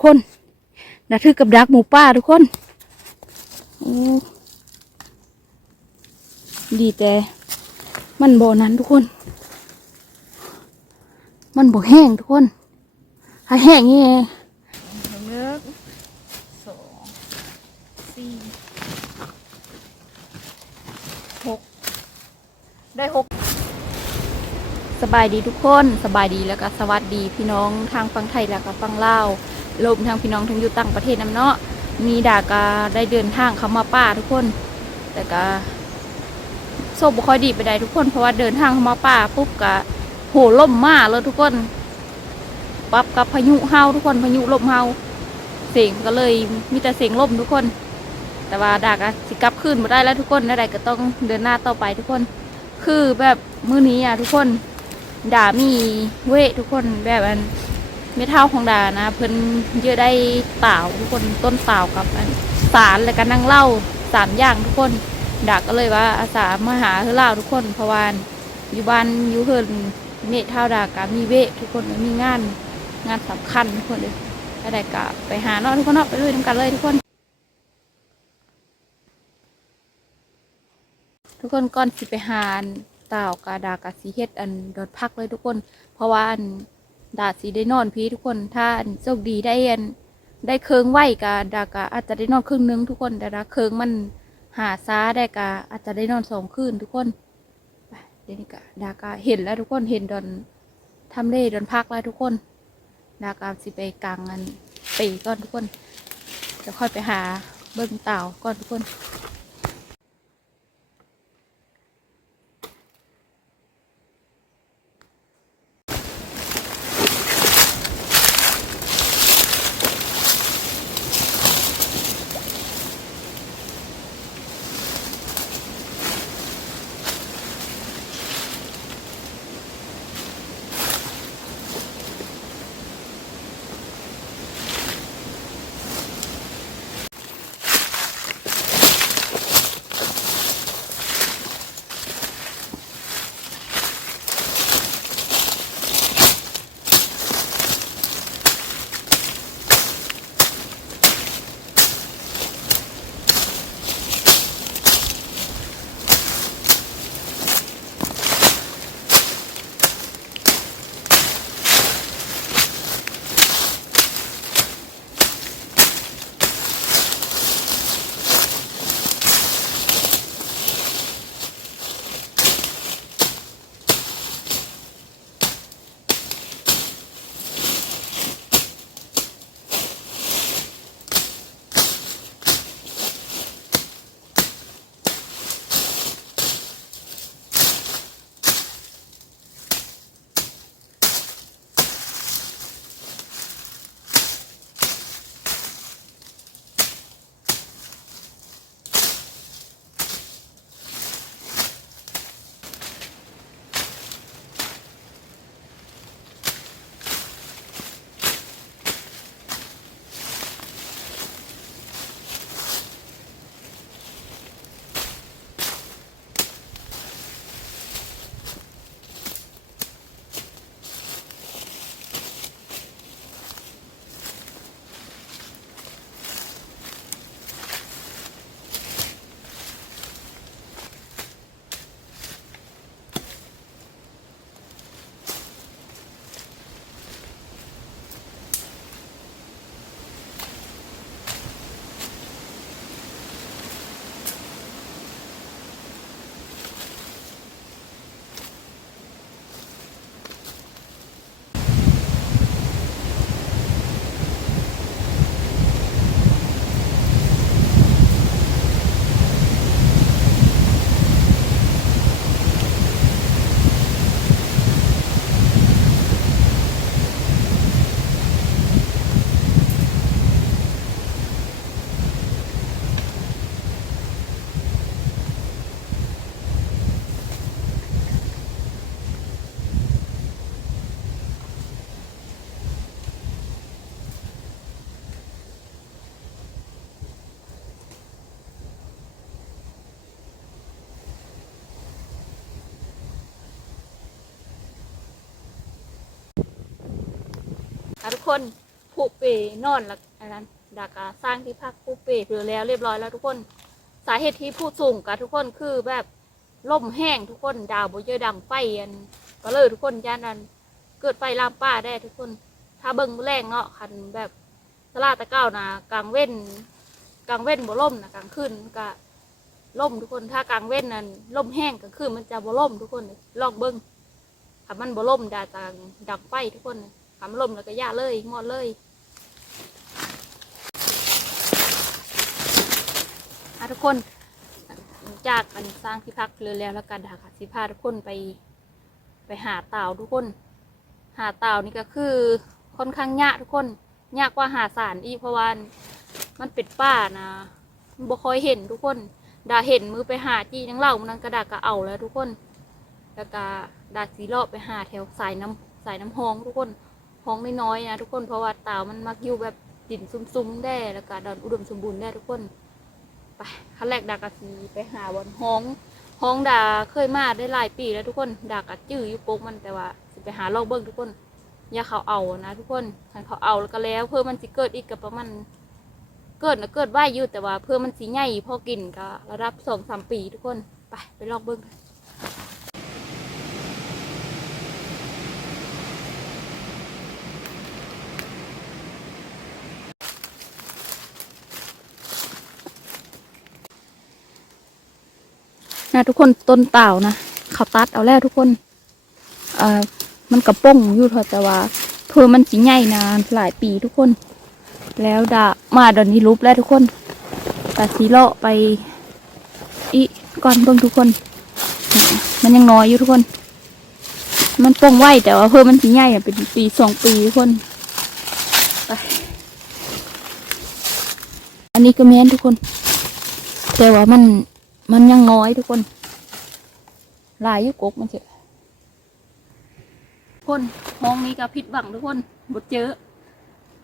ทุกคนนาถือกับดักหมูป่าทุกคนโอ้ดีแต่มันบ่นั้นทุกคน มันบ่แห้งทุกคน ถ้าแห้งนี่หนึ่งสองสี่หกได้หกสบายดีทุกคน สบายดีแล้วก็สวัสดีพี่น้องทางฝั่งไทยแล้วก็ฝั่งลาว รวมทางพี่น้องทั้งอยู่ต่างประเทศนํเนาะมีดากาได้เดินทางเข้ามาป่าทุกคน แต่ก็โซ่บุค่อยดีไปได้ทุกคน เพราะว่าเดินทางเข้ามาป่าปุ๊บก็โหล่มมาเลยทุกคนปับกับพายุเฮาทุกคนพายุลมเฮาเสียงก็เลยมีแต่เสียงลมทุกคน แต่ว่าดากะสิกลับขึ้นมาได้แล้วทุกคนได้ก็ต้องเดินหน้าต่อไปทุกคน คือแบบมื้อนี้อะทุกคนดามีเวททุกคนแบบอัน เม็ดเท้าของดานะ เพิ่นเยอะได้เต่าทุกคนต้นเต่ากับสารแล้วก็นั่งเล่าสามอย่างทุกคนดาก็เลยว่าอาสามาหาเฮือเล่าทุกคนเพราะว่าอยู่บ้านอยู่เฮินเมทเท่าดากะมีเวททุกคนมีงานงานสำคัญทุกคนเลยอะไรกะไปหาเนาะทุกคนเนาะไปด้วยทำกันเลยทุกคน ทุกคนก่อนสิไปหานเต่ากาดากาสีเฮ็ดอันโดดพักเลยทุกคน เพราะว่าอัน ดาสีได้นอนพีทุกคนถ้านโชคดีได้อันได้เคิงไหวกาดากาอาจจะได้นอนครึ่งนึงทุกคนแต่ถ้าเคิงมันหาซาได้กาอาจจะได้นอนสองคืนทุกคนไปเดี๋ยวนี้กาดากาเห็นแล้วทุกคนเห็นดอนทำเล่ดอนพักแล้วทุกคน ดากาสิไปกลางอันปีก่อนทุกคนเดี๋ยวค่อยไปหาเบิ้งเต่าก่อนทุกคน ทุกคนผู้เปนอนแล้วอันนั้นดากาสร้างที่พักผู้เปเรือแล้วเรียบร้อยแล้วทุกคน สาเหตุที่พูดสูงกับทุกคนคือแบบล่มแห้งทุกคนดาวโบเยอดังไฟอันก็เลยทุกคนย่านนั้นเกิดไฟลามป้าได้ทุกคน ถ้าเบิ่งแรงเนาะคันแบบสลาตะเก้านะกลางเว้นกลางเว้นบ่ล่มนะกลางคืนก็ล่มทุกคนถ้ากลางเว้นนั้นล่มแห้งกลางคืนมันจะบ่ล่มทุกคนลองเบิ่งถ้ามันบ่ล่มดาจางดังไฟทุกคน ถ้ามลมแล้วก็ย่าเลยงอดเลยทุกคนจากอันสร้างที่พักเรือแล้วแล้วกันค่ะสิพาทุกคนไปไปหาเต่าทุกคน หาเต่านี่ก็คือค่อนข้างยากทุกคนยากกว่าหาสารอีเพราะว่ามันเป็นป่านะบ่คอยเห็นทุกคนดาเห็นมือไปหาจี้นังเล่ามันนั้นกระดาษก็เอาแล้วทุกคนแล้วก็ดาสีเลาะไปหาแถวสายน้ำสายน้ำหองทุกคน ห้องไม่น้อยนะทุกคนเพราะว่าเต่ามันมักอยู่แบบดินซุ้มๆได้แล้วก็ดอนอุดมสมบูรณ์ได้ทุกคนไปขั้นแรกดากะสีไปหาบนห้องห้องดาเคยมาได้หลายปีแล้วทุกคนดากะจื้ออยู่โป๊กมันแต่ว่าสิไปหาลอกเบิ้งทุกคน อย่าเขาเอานะทุกคนถ้าเขาเอาแล้วก็แล้วเพื่อมันสิเกิดอีกกับประมาณเกิดนะเกิดไหวอยู่แต่ว่าเพื่อมันสิใหญ่พอกินก็ระดับสองสามปีทุกคนไปไปลอกเบิ้งกัน นะทุกคนต้นเต่านะเขาตัดเอาแล้วทุกคนเอ่อมันกระป้องอยู่เถอะแต่ว่าเพื่อมันสิใหญ่นานหลายปีทุกคน แล้วดามาเดอนนี้รูปแล้วทุกคนตาสีเลาะไปอีก่อนเบิ่งทุกคน มันยังน้อยอยู่ทุกคน มันป้งไหวแต่ว่าเพื่อมันสิใหญ่เป็นปีสองปีทุกคนไปอันนี้ก็แม้นทุกคน แต่ว่ามัน มันยังน้อยทุกคนหลายอยุกกมันเถอะคนห้องนี้ก็ผิดหวังทุกคนบดเจอ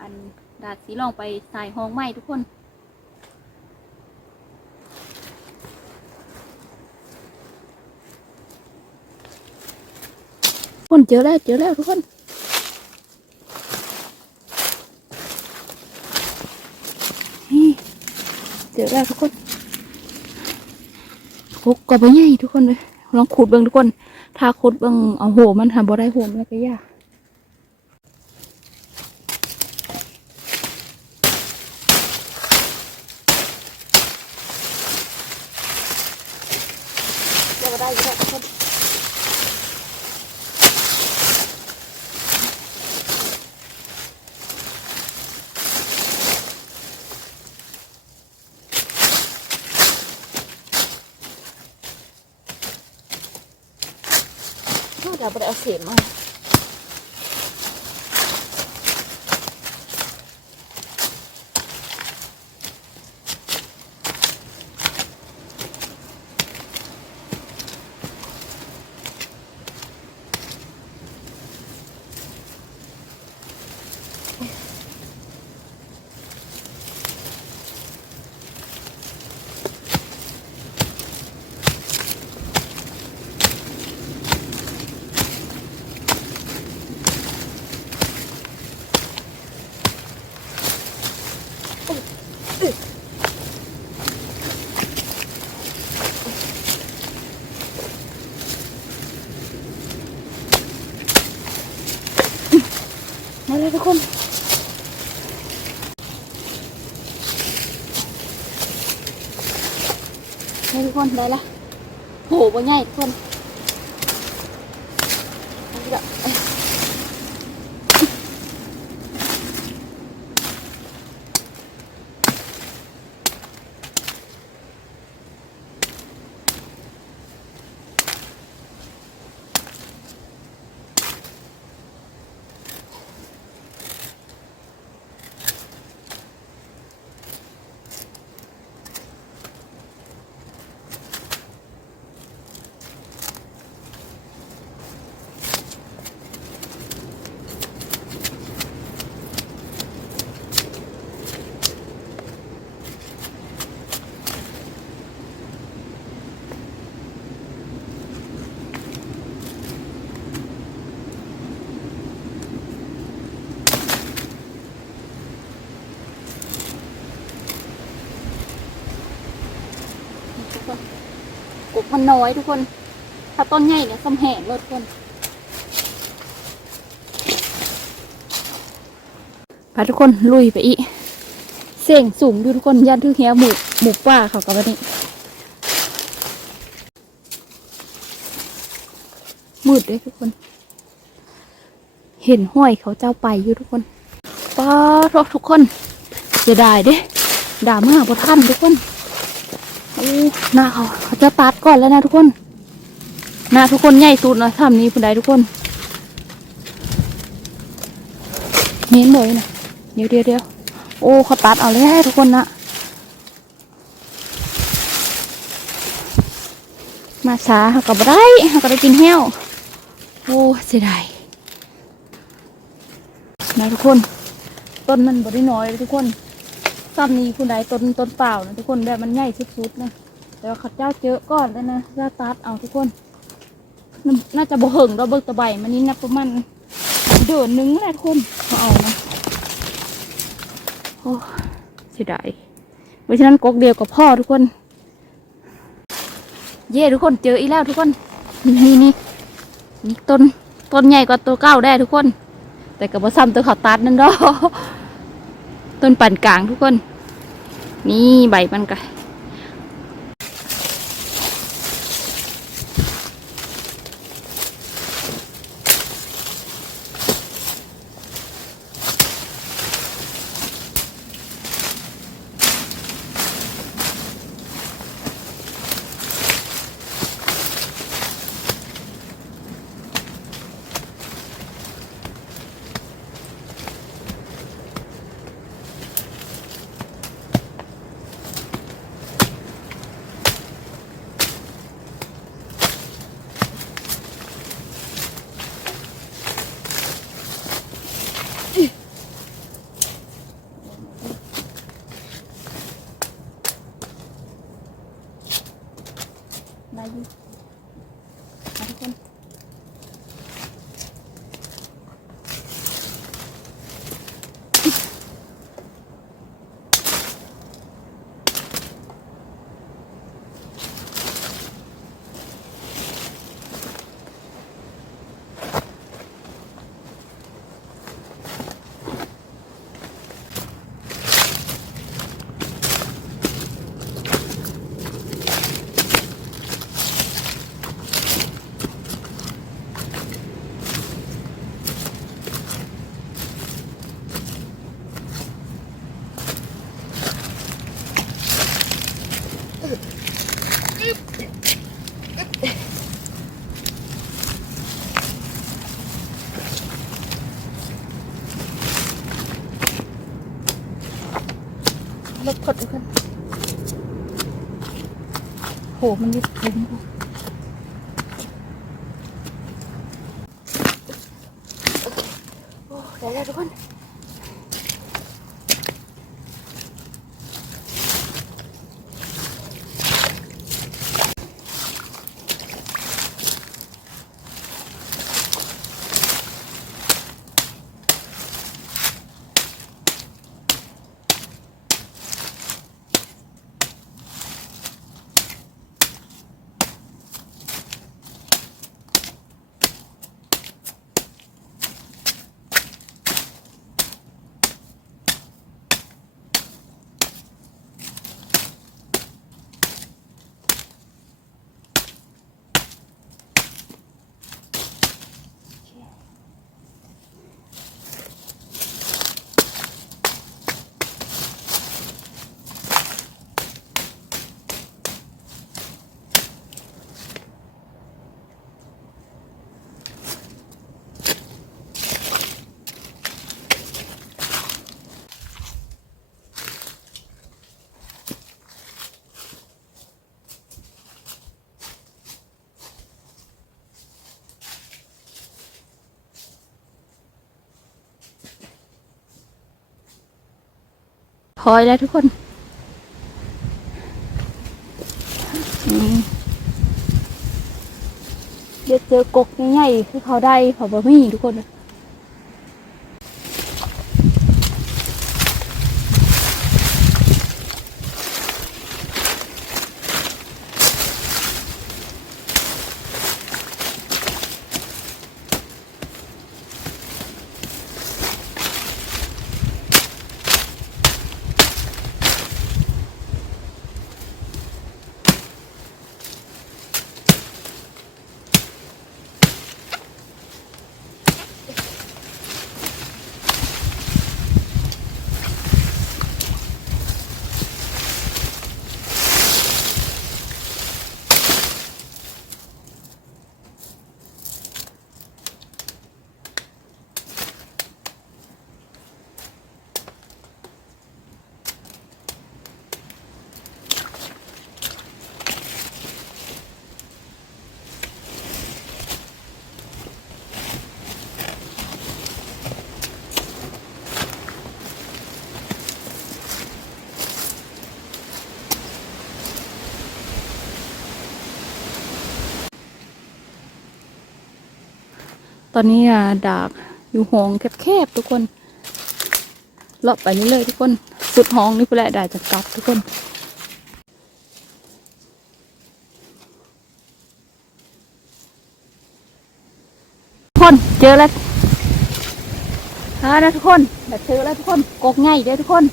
อันดาดสีลองไปใส่ห้องใหม่ทุกคนคนเจอแล้วเจอแล้วทุกคนนี่เจอแล้วทุกคน กกก็บ่ใหญ่ทุกคนเลยลองขุดเบิ่งทุกคน ถ้าขุดเบิ่งเอาโหมันหาบ่ได้โหมันก็ยากเดี๋ยวก็ได้อยู่แล้วทุกคน เดี๋ยวบ่ได้เอาเสียมมา เลยทุกคนได้ทุกคนได้ละโหบ่ใหญ่ทุกคน มันน้อยทุกคน ถ้าต้นใหญ่เนี่ยส้มแห้งเลยทุกคนไปทุกคนลุยไปอีกเสียงสูงดูทุกคนยันทุกเฮียหมูหมูป่าเขากับวันนี้มืดเลยทุกคน เห็นห้อยเขาเจ้าไปอยู่ทุกคนป้าทอทุกคนเสียดายเด้ด่ามาบท่านทุกคน หน้าเขาเขาจะตัดก่อนแล้วนะทุกคน หน้าทุกคนใหญ่สุดเนาะทำนี้คุณใดทุกคนเน้นเลยนะเดี๋ยวเดี๋ยวเดี๋ยวโอ้เขาตัดเอาเลยทุกคนนะมาช้าเขาก็บ่ได้เขาก็ได้กินเหี้ยวโอ้เสียดายนะทุกคน ต้นมันบริน้อยทุกคน ซ้ำนี้คุณใดต้นต้นเปล่านะทุกคนแบบมันใหญ่สุดๆนะแต่ว่าเขาเจ้าเจอก่อนแล้วนะจะตัดเอาทุกคน น่าจะบ่เหิงเราเบิกตะใบมันนี้นะประมาณเดือนหนึงแหละทุกคนมาเอานะโอ้เสียดายเพราะฉะนั้นกกเดียวกับพ่อทุกคน เย่ทุกคนเจออีกแล้วทุกคน นี่นี่นี่ต้นต้นใหญ่กว่าตัวเก้าได้ทุกคน แต่กับว่าซ้ำตัวเขาตัดนั่นดอก ต้นปันกลางทุกคน นี่ใบมันกะ โหมันยึ อยแล้วทุกคนเดี๋ยวเจอกกใหญ่ๆคือเขาได้เขาบ่มีทุกคน ตอนนี้ดากอยู่ห้องแคบๆทุกคนเลาะไปเรื่อยทุกคน สุดห้องนี่เพื่อแหละด้จะกลับทุกคนทุกคนเจอแล้วฮานะทุกคนแบบเจอแล้วทุกคนกกง่ายเด้อทุกคน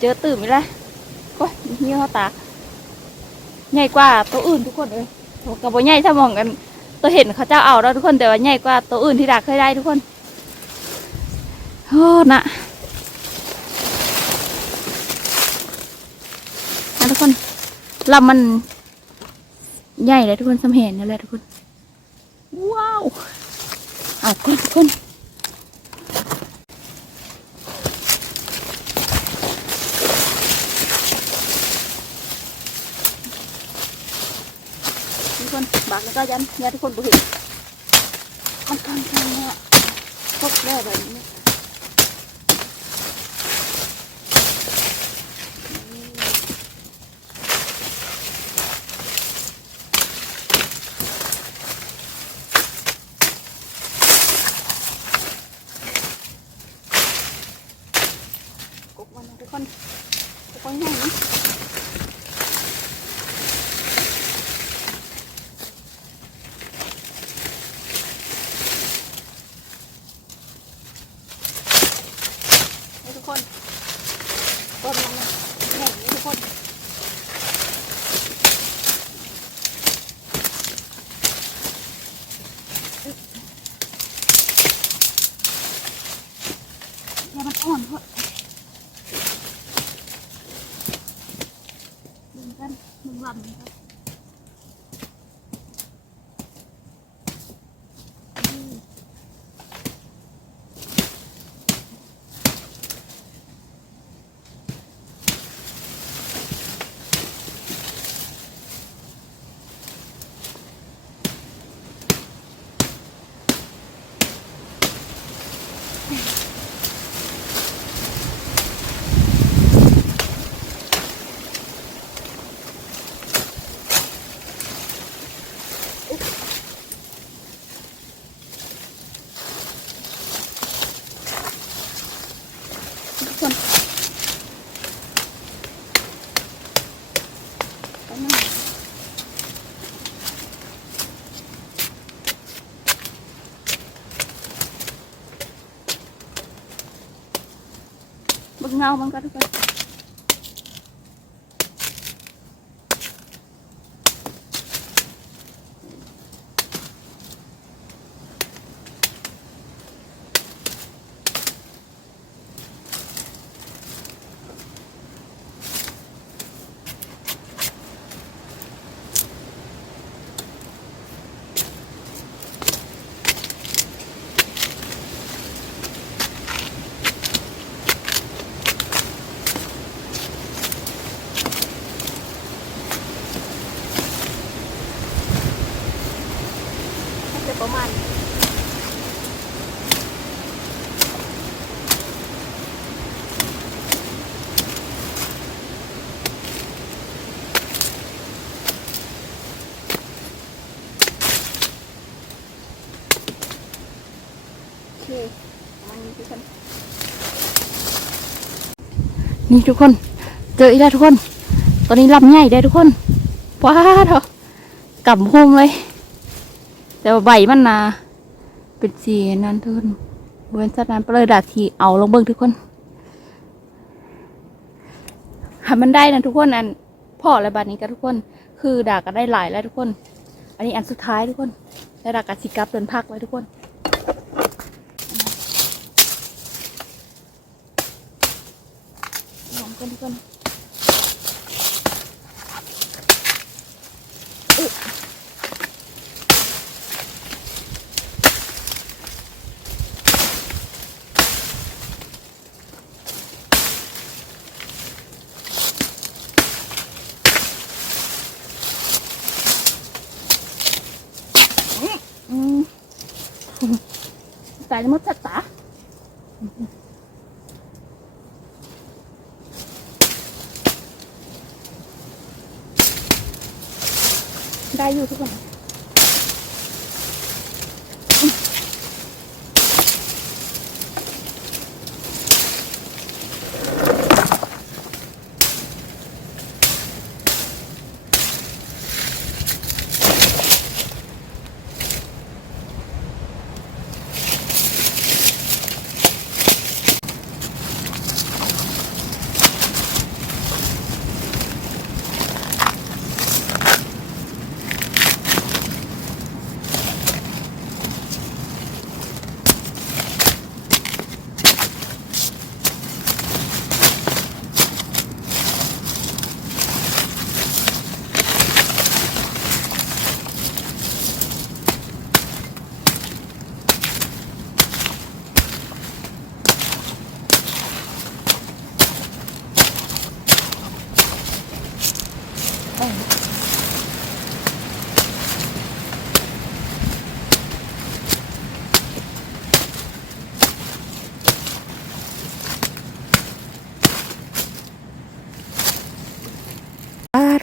เจอตื่นไปแล้วโอ้ยเหี้ยเขาตาใหญ่กว่าตัวอื่นทุกคนเลยกับว่าใหญ่ถ้ามองกัน ตัวเห็นเขาเจ้าเอาแล้วทุกคนแต่ว่าใหญ่กว่าตัวอื่นที่ดักเคยได้ทุกคนโอ้นะนะทุกคนลำมันใหญ่เลยทุกคนสมเห็นนั่นแหละทุกคน ว้าว เอาคนทุกคน คนบากแล้วก็ยันยันทุกคนบุหิตมันคันข้างเนี่ยพบแล้วแบบนี้กบวันนะทุกคนทุกคนง่ายนะให้ทุกคนต้นมันนะง่ายนี้ทุกคนอย่ามันอ่อนเถอะ หนึ่งกันหนึ่งลำนะครับ ทุกคนไปนั่งเบิ่งเงามันก็ทุกคนน่าจะประมาณโอเคประมาณนี้ทุกคน นี่ทุกคน เจออีกแล้วทุกคน ตอนนี้ลำใหญ่ได้ทุกคนว้าเถอะกำพุงเลย แต่ว่าใบมันนาเป็นสีนั่นทุกคนเว้นสัตว์นั้นไปเลยดาทีเอาลงเบิ่งทุกคนหามันได้นะทุกคนอันพ่อและบาดนี้ก็ทุกคน คือดาก็ได้หลายแล้วทุกคน อันนี้อันสุดท้ายทุกคนแล้วดากัสิกับเดินพักไว้ทุกคน ลองกันทุ กคนอุ๊ยอืมใส่มดสัตตาได้อยู่ทุกคน ได้ ป้า ทุ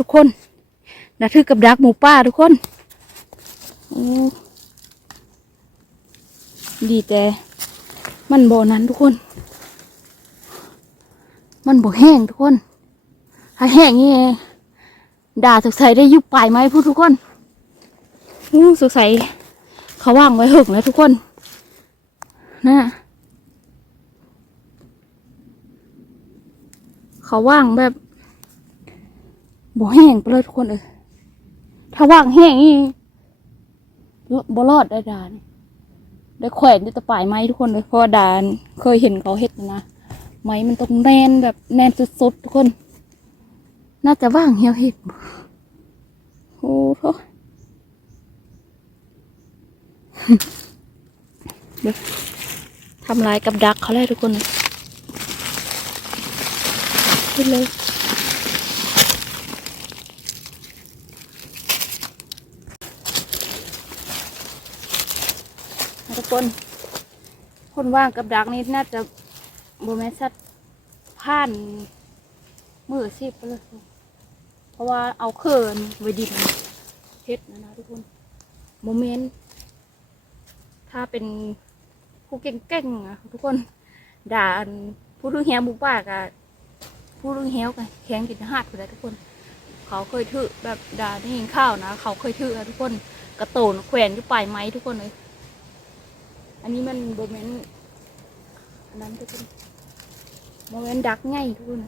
กคนนาถือกับดักหมูป่าทุกคนดีแต่ มันบ่อนั้นทุกคน มันบ่แห้งทุกคน ถ้าแห้งนี่ ด่าสงสัยได้ยุบปลายไหมพูดทุกคนอู้สงสัยเขาว่างไว้หึงแล้วทุกคนนะเขาว่างแบบบ่แห้งไปเลยทุกคนเออถ้าว่างแห้งนี่บ่รอดได้ดานได้แขวนด้วยตะป่ายไม้ทุกคนเลยเพราะว่าดานเคยเห็นเขาเฮ็ดนะนะไม้มันต้องแน่นแบบแน่นสุดๆทุกคน น่าจะว่างเหี่ยวเห็ดบ่โอ้โหเดี๋ยวทำลายกับดักเขาเลยทุกคนขึ้นเลยทุกคน คนว่างกับดักนี่น่าจะโบแมนสัตว์ผ่านมือสิบไปเลย เพราะว่าเอาเขินไว้ดินเฮ็ดนะนะทุกคนโมเมนต์ถ้าเป็นผู้เก่งๆอะทุกคน ด่าผู้รู้เฮียบุปากอะผู้รู้เฮียวกันแข่งกินหาดไปเลยทุกคน เขาเคยถือแบบด่าได้ยินข้าวนะ เขาเคยถืออะทุกคน กระโตนแขวนอยู่ปลายไม้ทุกคนเลย อันนี้มันโมเมนต์อันนั้นทุกคนโมเมนต์ดักง่ายทุกคน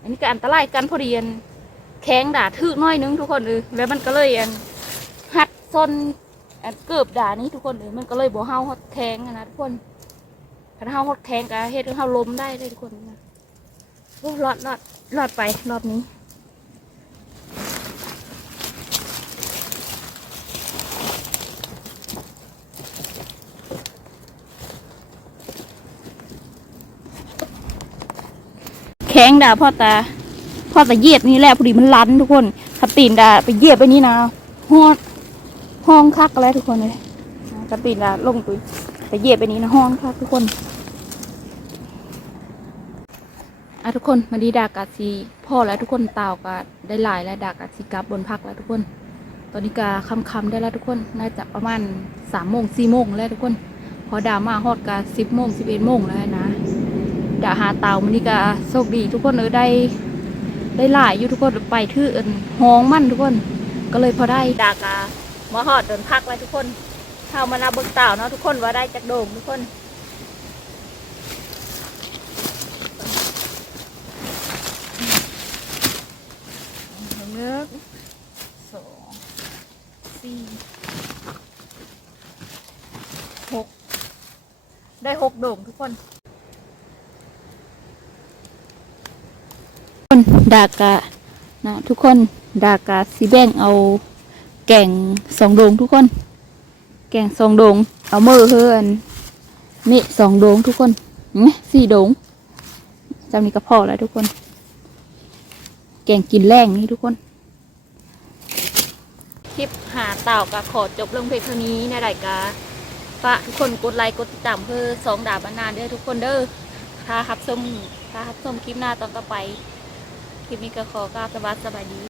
อันนี้ก็อันตรายกันพอดีอันแข้งด่าทื่อน้อยนึงทุกคนเออแล้วมันก็เลยอันหัดซนอันเกือบด่านี้ทุกคนเออมันก็เลยบ่เฮาฮอดแข้งนะทุกคนถ้าเฮาฮอดแข้งก็เฮ็ดให้เฮาล้มได้เลยทุกคนนะโอ้รอดรอดรอดไปรอบนี้ ข้งดาพ่อตาพ่อตาเยียบนี่แหละพอดีมันลันทุกคนถ้าตีนดาไปเยียบไปนี่นะฮอดห้องคักแล้วทุกคนเลยถ้าตีนดาลงไปไปเยียบไปนี่นะห้องคักทุกคนอะทุกคนมาดีดากาซีพ่อแล้วทุกคนตาวก็ได้หลายแล้วดากาซีกลับบนพักแล้วทุกคน ตอนนี้ก็คำคำๆได้แล้วทุกคนน่าจะประมาณสามโมงสี่โมงแล้วทุกคน พอดามาฮอดกาสิบโมงสิบเอ็ดโมงแล้วนะ ดาหาเตามันนี่ก็โชคดีทุกคนเออได้ ได้หลายอยู่ทุกคนไปทื่อเอินห้องมั่นทุกคน ก็เลยพอได้ดากามาหอดเดินพักไว้ทุกคนเข้ามานาเบิกเต่าเนาะทุกคนว่าได้จากโด่งทุกคนหนึ่งสองสี่หกได้หกโด่งทุกคน คน ดากานะทุกคนดากาสีแบ่งเอาแก่งสองโดงทุกคน แก่งสองโดง เอามือเฮือนนี่สองโดงทุกคนนี่สี่โดงจำนี้ก็พอแล้วทุกคน แกงกินแรงนี่ทุกคน คลิปหาเต่าก็ขอจบลงเพียงเท่านี้ในรายการฝากทุกคนกดไลค์กดติดตามเพื่อสองดาบนานเด้อทุกคนเด้อถ้ารับชมถ้ารับชมคลิปหน้าตอนต่อไป คลิปนี้ก็ขอกราบสวัสดี